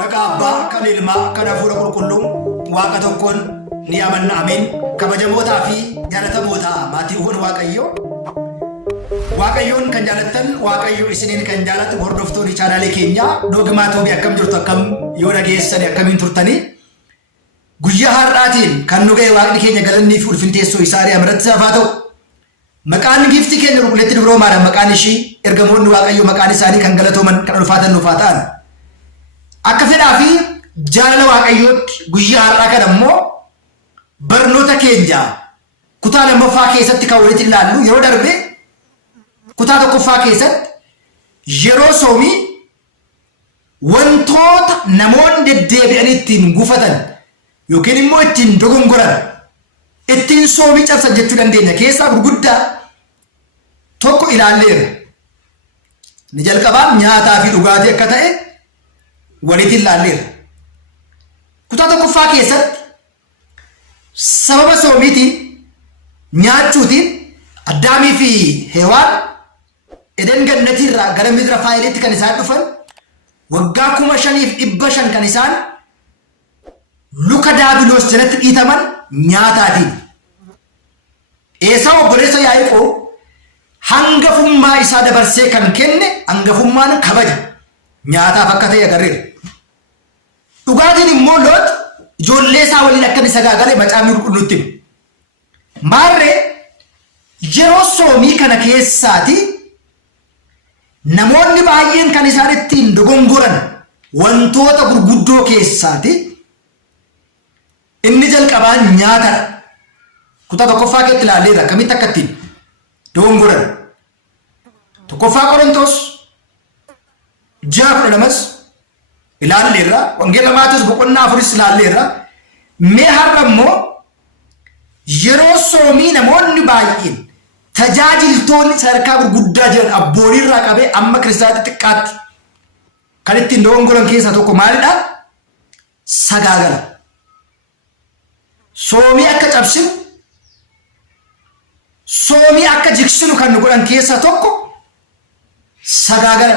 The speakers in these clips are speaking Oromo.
Nagaba kan ilma kan hafuura qulqulluun waaqa tokkoon ni amanna amin. Kabajamootaa fi jaallatamoota maatiiwwan Waaqayyoon kan jaallattan Waaqayyo isiniin kan jaallatu hordoftoonni chaanaalii keenya Dogmaa Toobii akkam jirtu akkam yoo dhageessanii akkamiin turtanii guyyaa har'aatiin kan nu ga'e waaqni keenya galannii fi ulfinteessoo isaa amarratti safaa ta'u maqaan giiftii keenya qulqulleetti dubroo maadhaan maqaan ishii ergamoonni Waaqayyo maqaan isaanii kan galatooman kan ulfaatan nuufaa ta'an akka fedhaa fi jaalala Waaqayyootti guyyaa har'aa kana immoo barnoota keenya kutaa lammaffaa keessatti kan walitti ilaallu yeroo darbe kutaa tokkoffaa keessatti yeroo soomii wantoota namoonni deddeebi'anii ittiin gufatan yookiin immoo ittiin dogongoran ittiin soomii cabsan jechuu dandeenya keessaa gurguddaa tokko ilaalleera. Ni jalqabaa nyaataa fi dhugaatii akka ta'e walitti ilaalleera. Kutaa tokkoffaa keessatti sababa soomiitiin nyaachuutiin Addaamii fi Hewaan Eden gannatirraa gara midra faayileetti kan isaan dhufan waggaa 5,500 kan isaan luka daabiloos jalatti dhiitaman nyaataatiin. Eesaawu obboleessa Yaaqoob hangafummaa isaa dabarsee kan kenne hangafummaan kabaja nyaataaf akka ta'e agarreera. Dhugaatiin immoo Loot ijoollee isaa waliin akka inni sagaagale macaafni qulqulluutti hima. Maarree yeroo soomii kana keessaati namoonni baay'een kan isaan ittiin dogongoran wantoota gurguddoo keessaati inni jalqabaan nyaatadha. Kutaa tokkoffaa keessatti ilaalleerra akkamitti akka ittiin dogongoran. Tokkoffaa Qorontos 6:12 ilaalleerra. Wangeela Maatewos boqonnaa 4 ilaalleerra. Mee har'a immoo yeroo soomii namoonni baay'een tajaajiltoonni sadarkaa gurguddaa jiran abbooniirraa qabee amma kiristaanaa xiqqaatti kan ittiin dogongoran keessaa tokko maalidha? Sagaagala. Soomii akka cabsinu, soomii akka jiksinu kan nu godhan keessaa tokko sagaagala.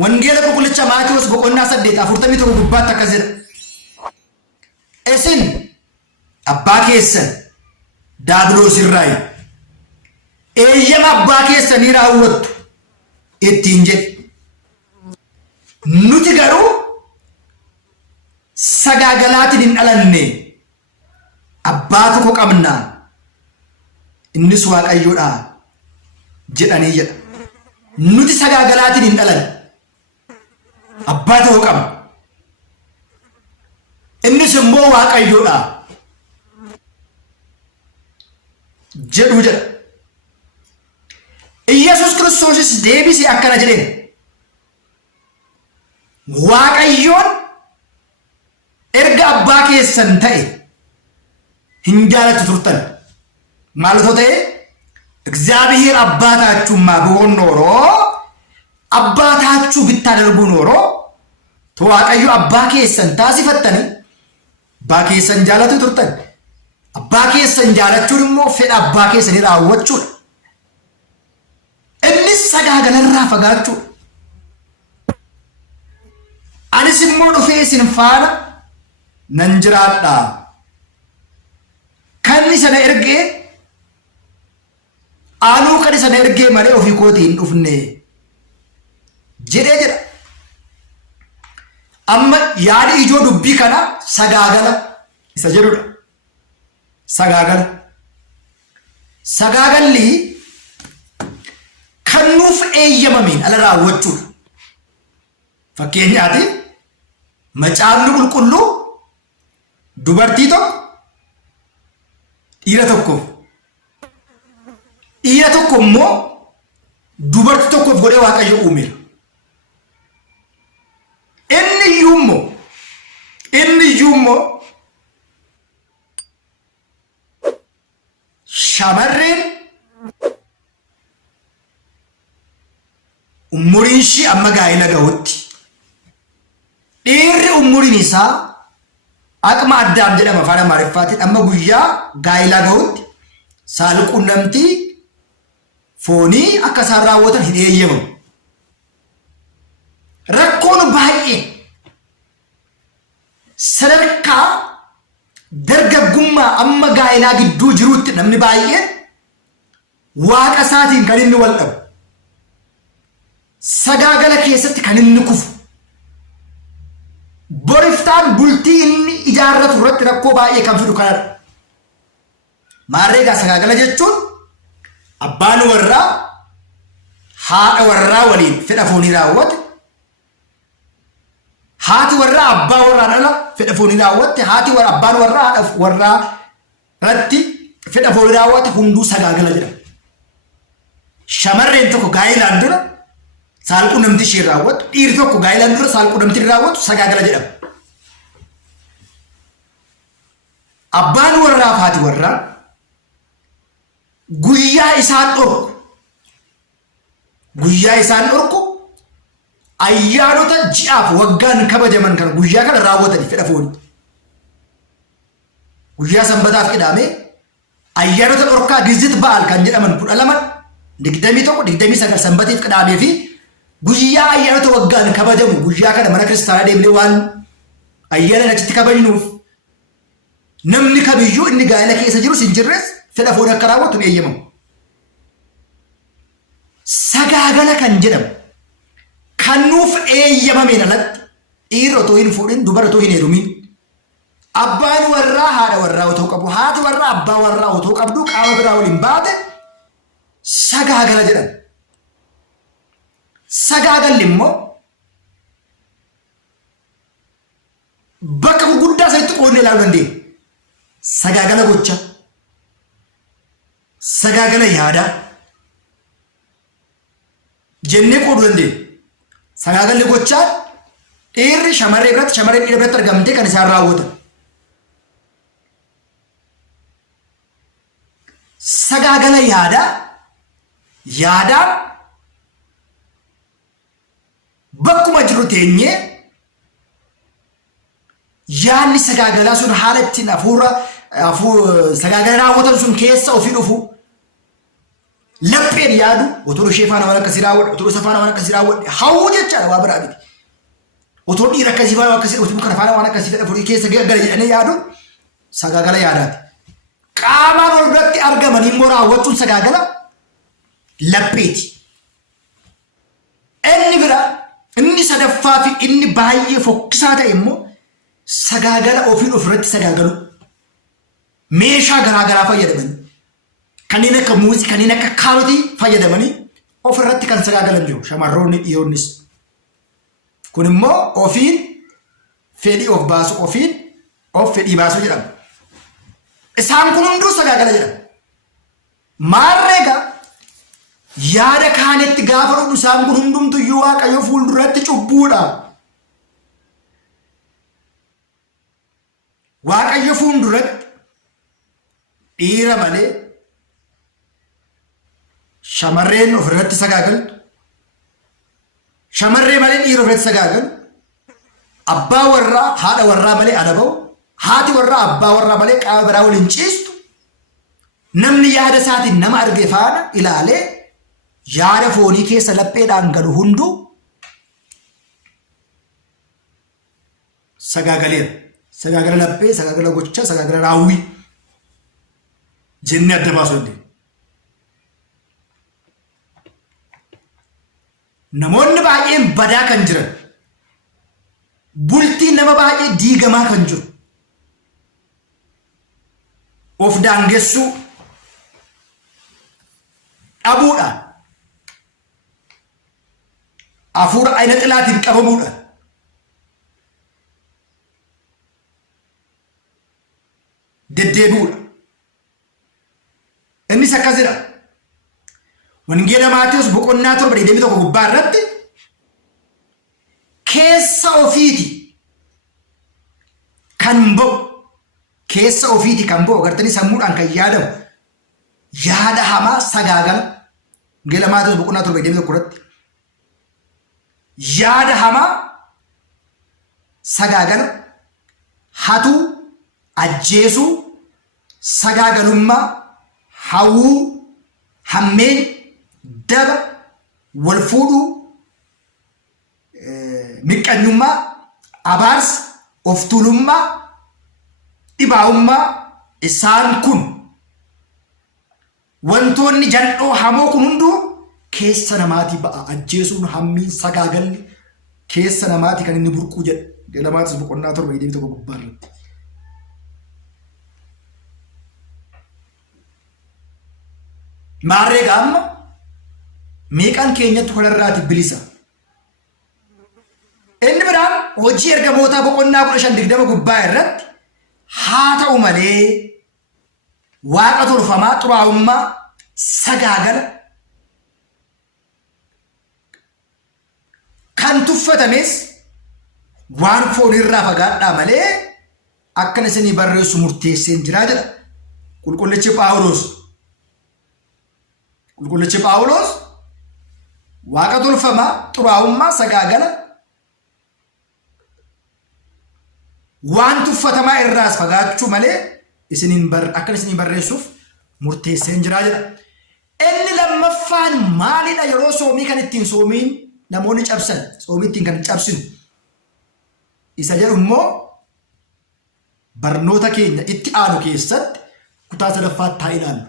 Wangeela qulqullicha Maatewos boqonnaa 8:41 gubbaatti akkas jedha. Isin abbaa keessan daabiloos irraa eeyyama abbaa keessanii raawwattu ittiin jedhe. Nuti garuu sagaagalaatiin hin dhalanne abbaa tokko qabnaa innis Waaqayyoodha jedhanii jedha. Nuti sagaagalaatiin hin dhalanne abbaa tokko qabna innis immoo Waaqayyoodha jedhu jedha. Iyesuus Kiristoosis deebisee akkana jedheen Waaqayyoon erga abbaa keessan ta'e hin jaalatu turtan maaltu ta'e እግዚአብሔር አባታችሁማ ቢሆን ኖሮ አባታችሁ ብታደርጉ ኖሮ ተዋቀዩ አባ keessan taasifattani abbaa keessan jaalatu turtan. Abbaa keessan jaalachuun immoo fedha abbaa keessanii raawwachuudha. Innis sagaagalarraa fagaachuudha. Anis immoo dhufee isin faana nan jiraadha. Kan sana ergee anuu kan sana ergee malee ofii kootii hin dhufne jedhee jedha. Amma yaada ijoo dubbii kana sagaagala isa jedhudha. Sagaagala. Sagaagalli kan nuuf eeyyamameen ala raawwachuudha. Fakkeenyaatiif macaafni qulqulluu dubartii tokko dhiira tokkoof dhiira tokko immoo dubartii tokkoof godhee Waaqayyo uumeera. Inni iyyuu immoo shamarreen umuriin ishii amma gaa'ela gahutti dhiirri umuriin isaa aqma addaam jedhama afaan Amaariffaatiin amma guyyaa gaa'ilaa gahutti saalquunnamtii foonii akka isaan raawwatan hin eeyyamamu. Rakkoon baay'ee sadarkaa dargaggummaa amma gaa'ilaa gidduu jiruutti namni baay'een waaqa isaatiin kan inni wal dhabu. Sagaagala keessatti kan inni kufu. Boriftaan bultii inni ijaarratu irratti rakkoo baay'ee kan fidu kanadha. Maarreegaa sagaagala jechuun abbaan warraa haadha warraa waliin fedha foonii raawwate. Haati warraa abbaa warraa dhala fedha foonii raawwatte. Haati warraa abbaan warraa haadha warraa irratti fedha foonii raawwate hunduu sagaagala jedhama. Shamarreen tokko gaa'ilaan dura saalquunnamtii ishee raawwatu, dhiirri tokko gaa'ilaan dura saalquunnamtii raawwatu sagaagala jedhama. Abbaan warraa fi haati warraa guyyaa isaan dhorku ayyaanota ji'aaf waggaan kabajaman kan guyyaa kana raawwatanii fedha foonii. Guyyaa sanbataaf qidhaamee ayyaanota dhorkaa gizit ba'al kan jedhaman 12 21 29 sanbatiif qidhaamee fi guyyaa ayyaanota waggaan kabajamu guyyaa kana mana kiristaanaa deemnee waan ayyaana achitti kabajnuuf namni kamiyyuu inni gaa'ela keessa jiru sin jirres fedha foonii akka raawwatu hin eeyyamamu. Sagaagala kan jedhamu kan nuuf eeyyamameen alatti dhiirri otoo hin fuudhin dubara otoo hin heerumin abbaan warraa haadha warraa otoo qabu haati warraa abbaa warraa otoo qabdu qaama biraa waliin baate sagaagala jedhama. Sagaagalli immoo bakka guddaa sanitti qoodnee ilaaluu dandeenya. Sagaagala gocha, sagaagala yaadaa jennee qooduu dandeenya. Sagaagalli gochaa dhiirri shamarree biratti shamarreen dhiira biratti argamtee kan isaan raawwatan. Sagaagala yaadaan bakkuma jiru teenyee yaadni sagaagalaa sun haala ittiin sagaagala raawwatan sun keessa ofii dhufu lapheen yaadu otoo ishee faana waan akkasii raawwadhe otoo isa faana waan akkasii raawwadhe hawwu jechaadha waa biraa miti. Otoo dhiira akkasii faana akkasii otoo kana faana waan akkasii fedha furii keessa gala jedhanii yaaduun sagaagala yaadaati. Qaamaan ol biratti argamanii immoo raawwachuun sagaagala lapheeti. Inni biraa inni sadaffaa fi inni baay'ee fokkisaa ta'e immoo sagaagala ofiin ofirratti sagaagalu. Meeshaa garaagaraa fayyadamanii kanneen akka muuzii kanneen akka kaarotii fayyadamanii ofirratti kan sagaagalan jiru shamarroonni dhiironnis. Kun immoo ofiin fedhii of baasu ofiin of fedhii baasu jedhama. Isaan kun hunduu sagaagala jedhama. Maarreegaa yaada kaanetti gaafa dhugnu isaan kun hundumtuyyuu Waaqayyo fuulduratti cubbuudha. Waaqayyo fuulduratti dhiira malee shamarreen ofirratti sagaagaltu, shamarree malee dhiira ofirratti sagaagaltu, abbaa warraa haadha warraa malee adaba'u, haati warraa abbaa warraa malee qaama biraa waliin ciistu, namni yaada isaatiin nama arge faana ilaalee yaada foonii keessa lapheedhaan galu hunduu sagaagaleera. Sagaagala laphee, sagaagala gocha, sagaagala raawwii jennee adda baasuu dandeenya. Namoonni baay'een badaa kan jiran, bultii nama baay'ee diigamaa kan jiru, of daangessuu dhabuudhaan, hafuura ayina xilaatiin qabamuudhaan, deddeebi'uudha. Innis akkas jedha. Wangeela Maatewos boqonnaa 7:21 gubbaa irratti keessa ofiiti kan ba'u agartanii sammuudhaan kan yaadamu yaada hamaa sagaagala. Wangeela Maatewos boqonnaa 7:21 irratti yaada hamaa sagaagala, hatuu, ajjeesuu, sagaagalummaa, hawwuu, hammeen, daba, wal fuudhuu, miqqanyummaa, abaarsa, of tuulummaa, dhibaa'ummaa isaan kun wantoonni jal'oo hamoo kun hunduu keessa namaatii ba'a. Ajjeesuun, hammiin, sagaagalli keessa namaatii kan inni burquu jedha. Lamaatis boqonnaa 7 deebii tokko gubbaa irratti. Maarree gaamma meeqaan keenyatti kanarraati bilisa. Inni biraan hojii ergamootaa boqonnaa 15 gubbaa irratti haa ta'u malee waaqa tolfamaa, xuraa'ummaa, sagaagala kan tuffatames waan foon irraa fagaadhaa malee akkana isinii barreessu murteesseen jiraa jedha qulqullichi Phaawulos. Qulqullichi Phaawulos waaqa tolfamaa, xuraa'ummaa, sagaagala waan tuffatamaa irraas fagaachuu malee akkana isinii barreessuuf murteesseen jiraa jedha. Inni lammaffaan maalidha? Yeroo soomii kan ittiin soomiin namoonni cabsan, soomii ittiin kan cabsinu isa jedhu immoo barnoota keenya itti aanu keessatti kutaa 3ffaatti haa ilaallu.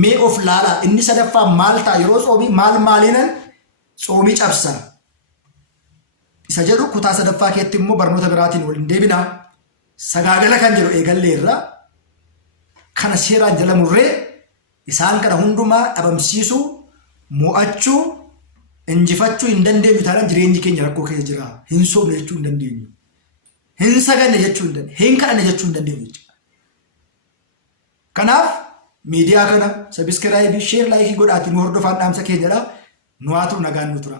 Mee of laalaa inni 3ffaan maal ta'a? Yeroo soomii maaliinan soomii cabsan isa jedhu kutaa 3ffaa keessatti immoo barnoota biraatiin waliin deebinaa. Sagaagala kan jedhu eegallee irraa kana seeraan jala murree isaan kana hundumaa dhabamsiisuu, mo'achuu, injifachuu hin dandeenyu taanaan jireenyi keenya rakkoo keessa jira. Hin soomne jechuu hin dandeenyu. Hin saganne jechuu hin dandeenyu. Hin kadhanne jechuu hin dandeenyu. Kanaaf miidiyaa kana sabiskiraayibii, sheer, laayikii godhaatiin nu hordofaan dhaamsa keenyadha. Nu haa ta'u nagaan nu tura.